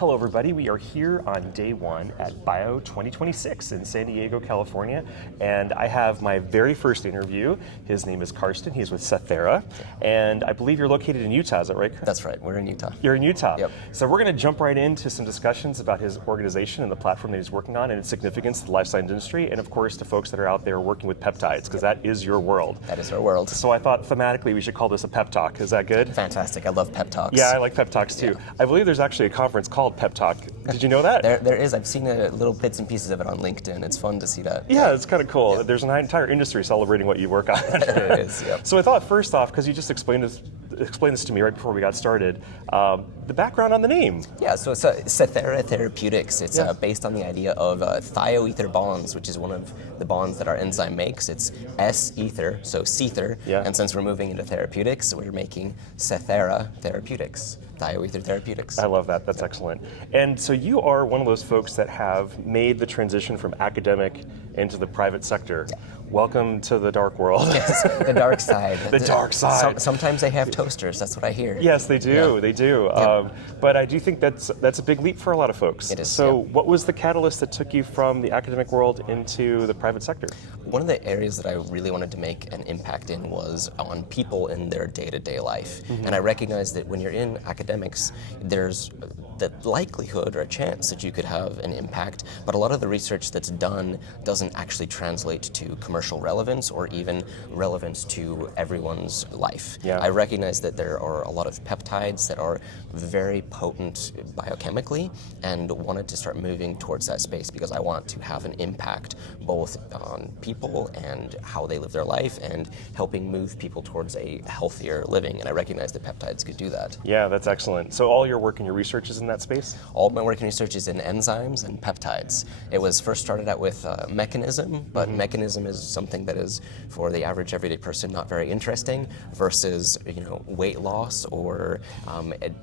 Hello everybody, we are here on day one at Bio 2026 in San Diego, California, and I have my very first interview. His name is Karsten, he's with Sethera, and I believe you're located in Utah, is that right? That's right, we're in Utah. You're in Utah. Yep. So we're going to jump right into some discussions about his organization and the platform that he's working on and its significance to the life science industry, and of course to folks that are out there working with peptides, because that is your world. That is our world. So I thought thematically we should call this a pep talk, is that good? Fantastic, I love pep talks. Yeah, I like pep talks too. Yeah. I believe there's actually a conference called Pep Talk. Did you know that? There is. I've seen little bits and pieces of it on LinkedIn. It's fun to see that. Yeah, it's kind of cool. Yeah. There's an entire industry celebrating what you work on. It is, yep. So I thought first off, because you just explained this to me right before we got started, the background on the name. Yeah, so it's Sethera Therapeutics. It's based on the idea of thioether bonds, which is one of the bonds that our enzyme makes. It's S-ether, so Sether, and since we're moving into therapeutics, we're making Sethera Therapeutics. Thioether Therapeutics. I love that. That's excellent. And so you are one of those folks that have made the transition from academic into the private sector. Yeah. Welcome to the dark world. Yes, the dark side. The dark side. Sometimes they have toasters. That's what I hear. Yes, they do. Yeah. They do. Yeah. But I do think that's a big leap for a lot of folks. It is. So what was the catalyst that took you from the academic world into the private sector? One of the areas that I really wanted to make an impact in was on people in their day-to-day life. Mm-hmm. And I recognized that when you're in academics, there's the likelihood or a chance that you could have an impact, but a lot of the research that's done doesn't actually translate to commercial relevance or even relevance to everyone's life. Yeah. I recognize that there are a lot of peptides that are very potent biochemically and wanted to start moving towards that space because I want to have an impact both on people and how they live their life and helping move people towards a healthier living, and I recognize that peptides could do that. Yeah, that's excellent. So all your work and your research is in that space? All of my work and research is in enzymes and peptides. It was first started out with mechanism, but mechanism is something that is, for the average everyday person, not very interesting, versus weight loss or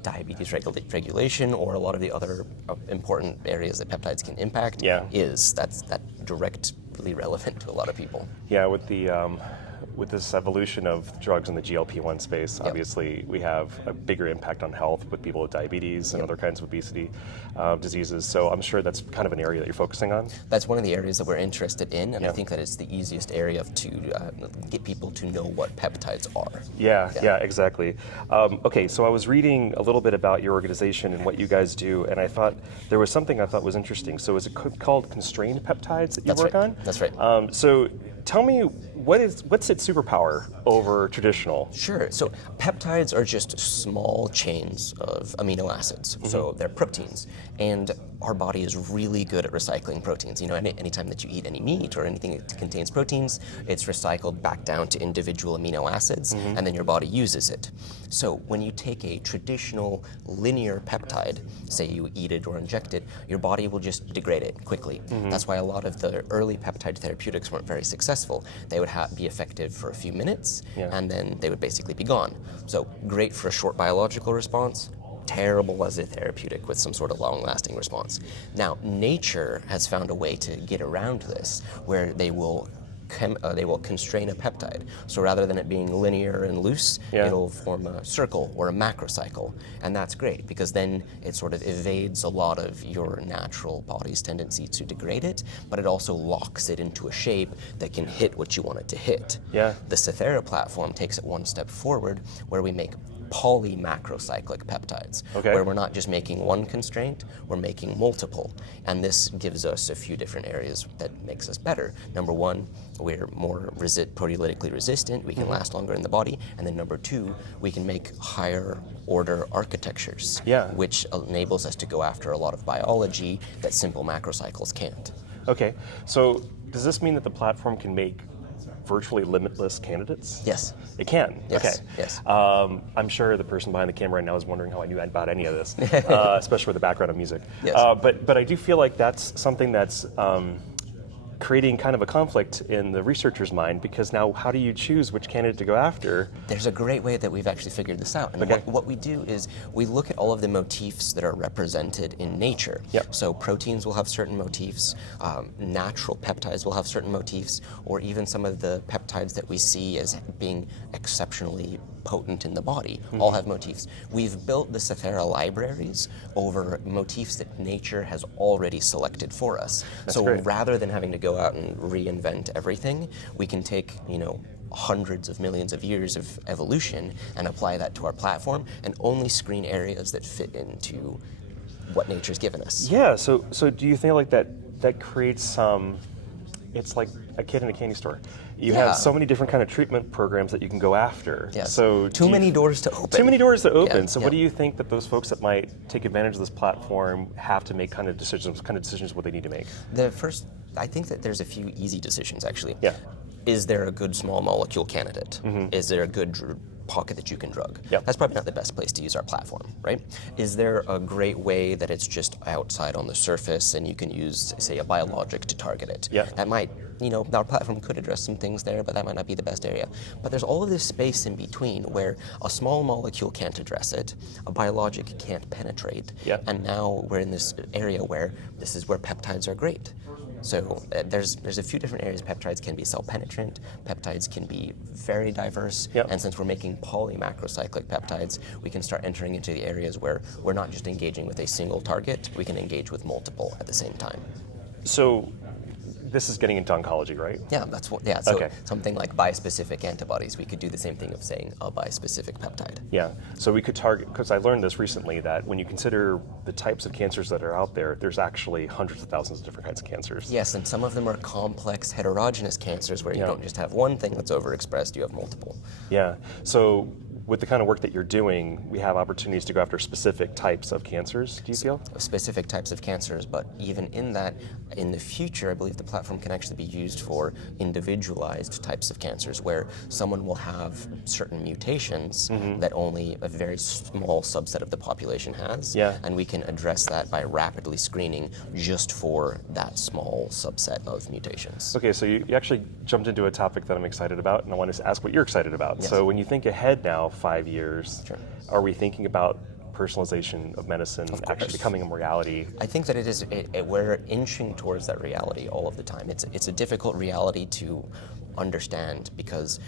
diabetes regulation or a lot of the other important areas that peptides can impact. Yeah. That's directly relevant to a lot of people. Yeah, with this evolution of drugs in the GLP-1 space, obviously we have a bigger impact on health with people with diabetes and other kinds of obesity diseases. So I'm sure that's kind of an area that you're focusing on. That's one of the areas that we're interested in, and I think that it's the easiest area to get people to know what peptides are. Yeah, exactly. Okay, so I was reading a little bit about your organization and what you guys do, and I thought there was something I thought was interesting. So is it called constrained peptides that you work on? That's right. So tell me, what's its superpower over traditional? Sure. So peptides are just small chains of amino acids. So they're proteins. And our body is really good at recycling proteins. Anytime that you eat any meat or anything that contains proteins, it's recycled back down to individual amino acids, and then your body uses it. So when you take a traditional linear peptide, say you eat it or inject it, your body will just degrade it quickly. That's why a lot of the early peptide therapeutics weren't very successful. They would be effective for a few minutes, and then they would basically be gone. So great for a short biological response, terrible as a therapeutic with some sort of long-lasting response. Now, nature has found a way to get around this, where they will constrain a peptide. So rather than it being linear and loose, it'll form a circle or a macrocycle. And that's great because then it sort of evades a lot of your natural body's tendency to degrade it, but it also locks it into a shape that can hit what you want it to hit. Yeah. The Sethera platform takes it one step forward where we make polymacrocyclic peptides, where we're not just making one constraint, we're making multiple. And this gives us a few different areas that makes us better. Number one, we're more proteolytically resistant, we can last longer in the body. And then number two, we can make higher order architectures, which enables us to go after a lot of biology that simple macrocycles can't. Okay, so does this mean that the platform can make virtually limitless candidates? Yes. It can? Yes. Okay. Yes. I'm sure the person behind the camera right now is wondering how I knew about any of this, especially with the background of music. Yes. But I do feel like that's something that's creating kind of a conflict in the researcher's mind, because now how do you choose which candidate to go after? There's a great way that we've actually figured this out. And what we do is we look at all of the motifs that are represented in nature. Yep. So proteins will have certain motifs, natural peptides will have certain motifs, or even some of the peptides that we see as being exceptionally potent in the body, all have motifs. We've built the Sethera libraries over motifs that nature has already selected for us. That's so great. rather than having to go out and reinvent everything, we can take, hundreds of millions of years of evolution and apply that to our platform and only screen areas that fit into what nature's given us. Yeah, so do you think like that creates some, it's like a kid in a candy store. You Yeah. have so many different kind of treatment programs that you can go after. Yes. So Too many doors to open. Too many doors to open. Yeah, So yeah. what do you think that those folks that might take advantage of this platform have to make kind of decisions what they need to make? I think that there's a few easy decisions actually. Yeah. Is there a good small molecule candidate? Is there a good pocket that you can drug? Yep. That's probably not the best place to use our platform, right? Is there a great way that it's just outside on the surface and you can use, say, a biologic to target it? Yeah. That might, our platform could address some things there, but that might not be the best area. But there's all of this space in between where a small molecule can't address it, a biologic can't penetrate, Yeah. and now we're in this area where this is where peptides are great. So there's a few different areas. Peptides can be cell-penetrant, peptides can be very diverse, Yep. and since we're making polymacrocyclic peptides, we can start entering into the areas where we're not just engaging with a single target, we can engage with multiple at the same time. So this is getting into oncology, right? Yeah, so Okay. something like bispecific antibodies, we could do the same thing of saying a bispecific peptide. Yeah, so we could target, because I learned this recently, that when you consider the types of cancers that are out there, there's actually hundreds of thousands of different kinds of cancers. Yes, and some of them are complex, heterogeneous cancers where you Yeah. don't just have one thing that's overexpressed, you have multiple. Yeah, so with the kind of work that you're doing, we have opportunities to go after specific types of cancers, do you feel? Specific types of cancers, but even in that, in the future, I believe the platform can actually be used for individualized types of cancers where someone will have certain mutations that only a very small subset of the population has, Yeah. and we can address that by rapidly screening just for that small subset of mutations. Okay, so you actually jumped into a topic that I'm excited about, and I want to ask what you're excited about. Yes. So when you think ahead now, 5 years, Sure. are we thinking about personalization of medicine actually becoming a reality? I think that we're inching towards that reality all of the time. It's a difficult reality to understand because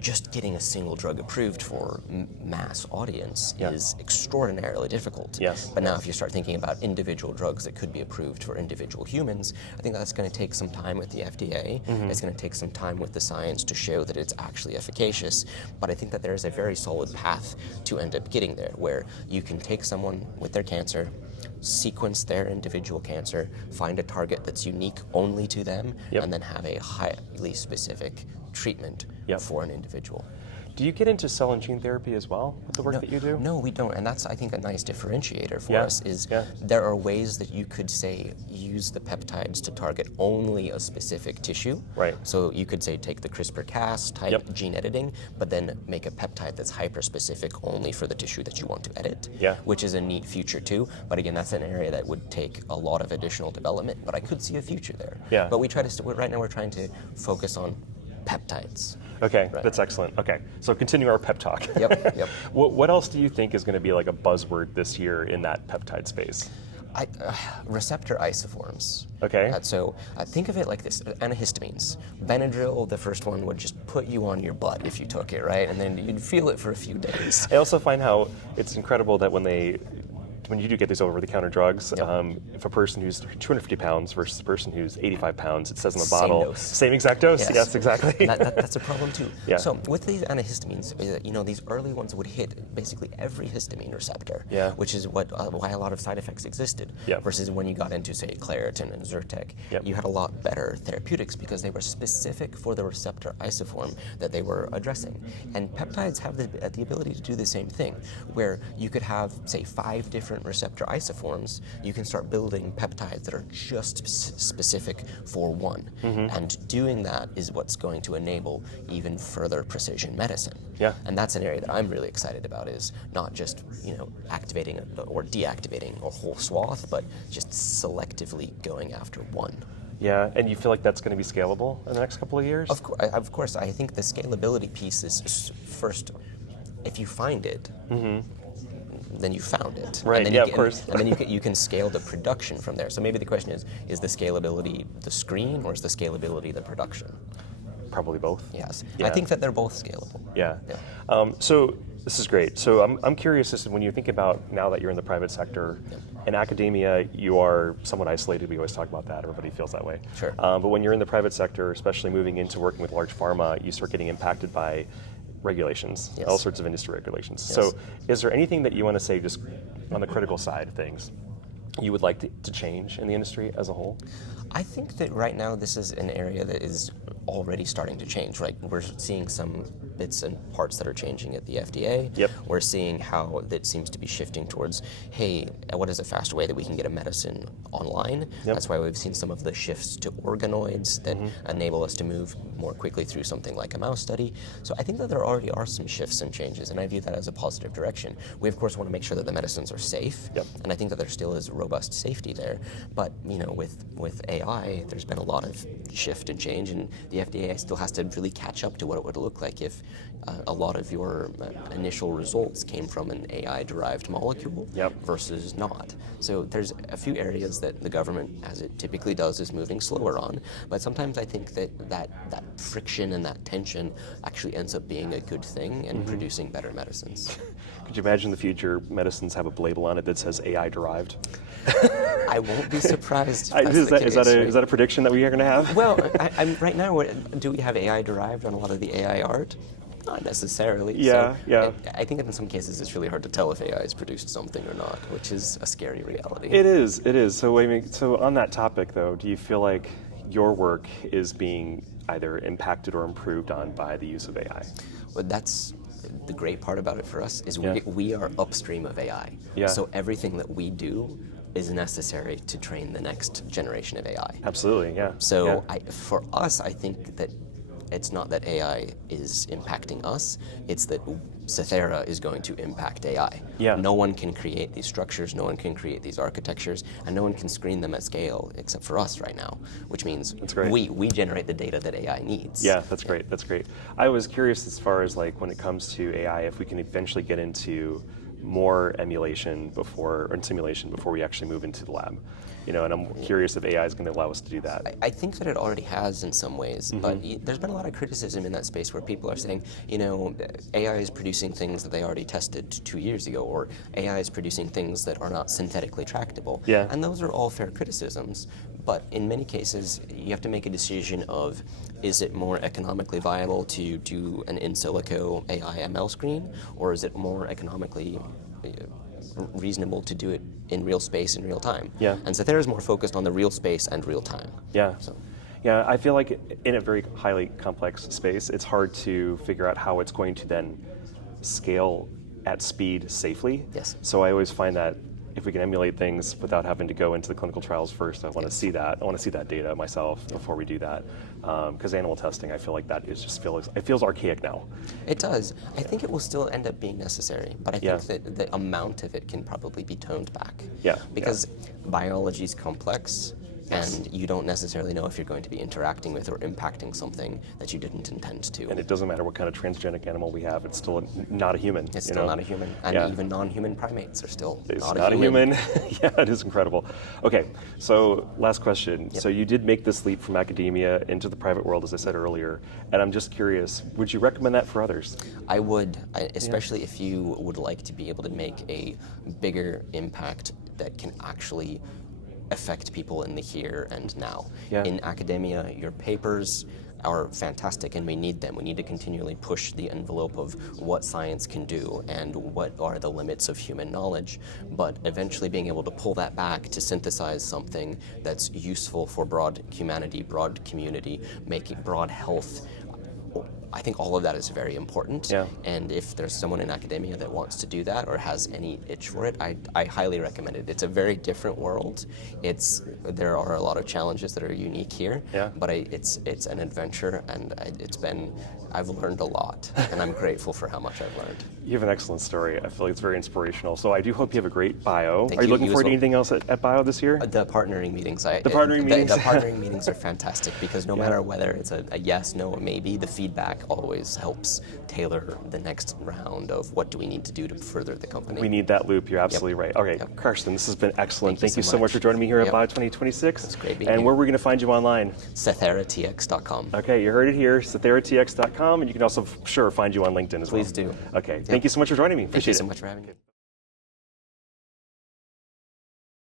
just getting a single drug approved for mass audience Yeah. is extraordinarily difficult. Yes. But now if you start thinking about individual drugs that could be approved for individual humans, I think that's going to take some time with the FDA. It's going to take some time with the science to show that it's actually efficacious. But I think that there is a very solid path to end up getting there, where you can take someone with their cancer, sequence their individual cancer, find a target that's unique only to them, Yep. and then have a highly specific treatment Yep. for an individual. Do you get into cell and gene therapy as well with the work that you do? No, we don't, and that's I think a nice differentiator for Yeah, us. Is yeah. there are ways that you could say use the peptides to target only a specific tissue. Right. So you could say take the CRISPR-Cas type Yep. gene editing, but then make a peptide that's hyper-specific only for the tissue that you want to edit. Yeah. Which is a neat future too. But again, that's an area that would take a lot of additional development. But I could see a future there. Yeah. But we try to right now we're trying to focus on peptides. Okay, Right. that's excellent. Okay, so continue our pep talk. Yep, yep. What else do you think is going to be like a buzzword this year in that peptide space? Receptor isoforms. Okay. So think of it like this: antihistamines. Benadryl, the first one, would just put you on your butt if you took it, right? And then you'd feel it for a few days. I also find how it's incredible that when you do get these over-the-counter drugs, Yep. if a person who's 250 pounds versus a person who's 85 pounds, it says on the Same bottle, dose. same exact dose. Yes, exactly. And that's a problem too. Yeah. So with these antihistamines, these early ones would hit basically every histamine receptor, Yeah. which is why a lot of side effects existed. Yep. Versus when you got into, say, Claritin and Zyrtec, Yep. you had a lot better therapeutics because they were specific for the receptor isoform that they were addressing. And peptides have the ability to do the same thing, where you could have, say, 5 different receptor isoforms. You can start building peptides that are just specific for one. And doing that is what's going to enable even further precision medicine. Yeah. And that's an area that I'm really excited about, is not just activating or deactivating a whole swath, but just selectively going after one. Yeah, and you feel like that's going to be scalable in the next couple of years? Of course, I think the scalability piece is first, if you find it, then you found it. Right, And then yeah, you of course. And then you can scale the production from there. So maybe the question is the scalability the screen, or is the scalability the production? Probably both. Yes. Yeah. I think that they're both scalable. Yeah. So this is great. So I'm curious as to when you think about now that you're in the private sector, in academia you are somewhat isolated. We always talk about that. Everybody feels that way. Sure. But when you're in the private sector, especially moving into working with large pharma, you start getting impacted by regulations, Yes. all sorts of industry regulations. Yes. So is there anything that you want to say just on the critical side of things you would like to change in the industry as a whole? I think that right now this is an area that is already starting to change. Right, we're seeing some bits and parts that are changing at the FDA. Yep. We're seeing how that seems to be shifting towards, hey, what is a fast way that we can get a medicine online? Yep. That's why we've seen some of the shifts to organoids that enable us to move more quickly through something like a mouse study. So I think that there already are some shifts and changes, and I view that as a positive direction. We of course want to make sure that the medicines are safe, Yep. and I think that there still is robust safety there. But with AI, there's been a lot of shift and change, and the FDA still has to really catch up to what it would look like if a lot of your initial results came from an AI-derived molecule Yep. versus not. So there's a few areas that the government, as it typically does, is moving slower on. But sometimes I think that friction and that tension actually ends up being a good thing and producing better medicines. Could you imagine the future medicines have a label on it that says AI derived? I won't be surprised if that's the case, Is that a prediction that we are going to have? Well, I'm right now, do we have AI derived on a lot of the AI art? Not necessarily. Yeah, yeah. I think that in some cases it's really hard to tell if AI has produced something or not, which is a scary reality. It is. So so on that topic though, do you feel like your work is being either impacted or improved on by the use of AI? But that's the great part about it for us is Yeah. we are upstream of AI. Yeah. So everything that we do is necessary to train the next generation of AI. Absolutely, yeah. So yeah. for us, I think that it's not that AI is impacting us, it's that Sethera is going to impact AI. Yeah. No one can create these structures, no one can create these architectures, and no one can screen them at scale except for us right now, which means great. we generate the data that AI needs. Yeah, that's great. That's great. I was curious as far as like when it comes to AI, if we can eventually get into more emulation and simulation before we actually move into the lab. And I'm curious if AI is going to allow us to do that. I think that it already has in some ways, but there's been a lot of criticism in that space where people are saying, AI is producing things that they already tested 2 years ago, or AI is producing things that are not synthetically tractable. Yeah. And those are all fair criticisms, but in many cases, you have to make a decision of, is it more economically viable to do an in silico AI ML screen, or is it more economically reasonable to do it in real space in real time? Yeah. And Sethera is more focused on the real space and real time. Yeah. So. Yeah, I feel like in a very highly complex space, it's hard to figure out how it's going to then scale at speed safely. Yes. So I always find that if we can emulate things without having to go into the clinical trials first, I want to see that. I want to see that data myself before we do that. Because animal testing, I feel like that is it feels archaic now. It does. I think it will still end up being necessary, but I think that the amount of it can probably be toned back. Yeah. Because biology is complex, and you don't necessarily know if you're going to be interacting with or impacting something that you didn't intend to. And it doesn't matter what kind of transgenic animal we have, it's still not a human. It's still not a human, and even non-human primates are still not a human. Yeah, it is incredible. Okay, so last question. Yep. So you did make this leap from academia into the private world, as I said earlier, and I'm just curious, would you recommend that for others? I would, especially if you would like to be able to make a bigger impact that can actually affect people in the here and now. Yeah. In academia, your papers are fantastic and we need them. We need to continually push the envelope of what science can do and what are the limits of human knowledge, but eventually being able to pull that back to synthesize something that's useful for broad humanity, broad community, making broad health. I think all of that is very important, and if there's someone in academia that wants to do that or has any itch for it, I highly recommend it. It's a very different world. There are a lot of challenges that are unique here, but it's an adventure, and I've learned a lot, and I'm grateful for how much I've learned. You have an excellent story. I feel like it's very inspirational. So I do hope you have a great bio. Thank Are you you. looking forward to anything else at bio this year? The partnering meetings. The partnering meetings? The partnering meetings are fantastic because no matter whether it's a yes, no, or maybe, the feedback always helps tailor the next round of what do we need to do to further the company. We need that loop. You're absolutely right. Okay, Karsten, this has been excellent. Thank you so much for joining me here at Bio 2026. It's great being And here. where are we going to find you online? SetheraTX.com. Okay, you heard it here, SetheraTX.com, and you can also, sure, find you on LinkedIn as well. Please do. Okay, thank you so much for joining me. Thank you Appreciate so it. much for having me.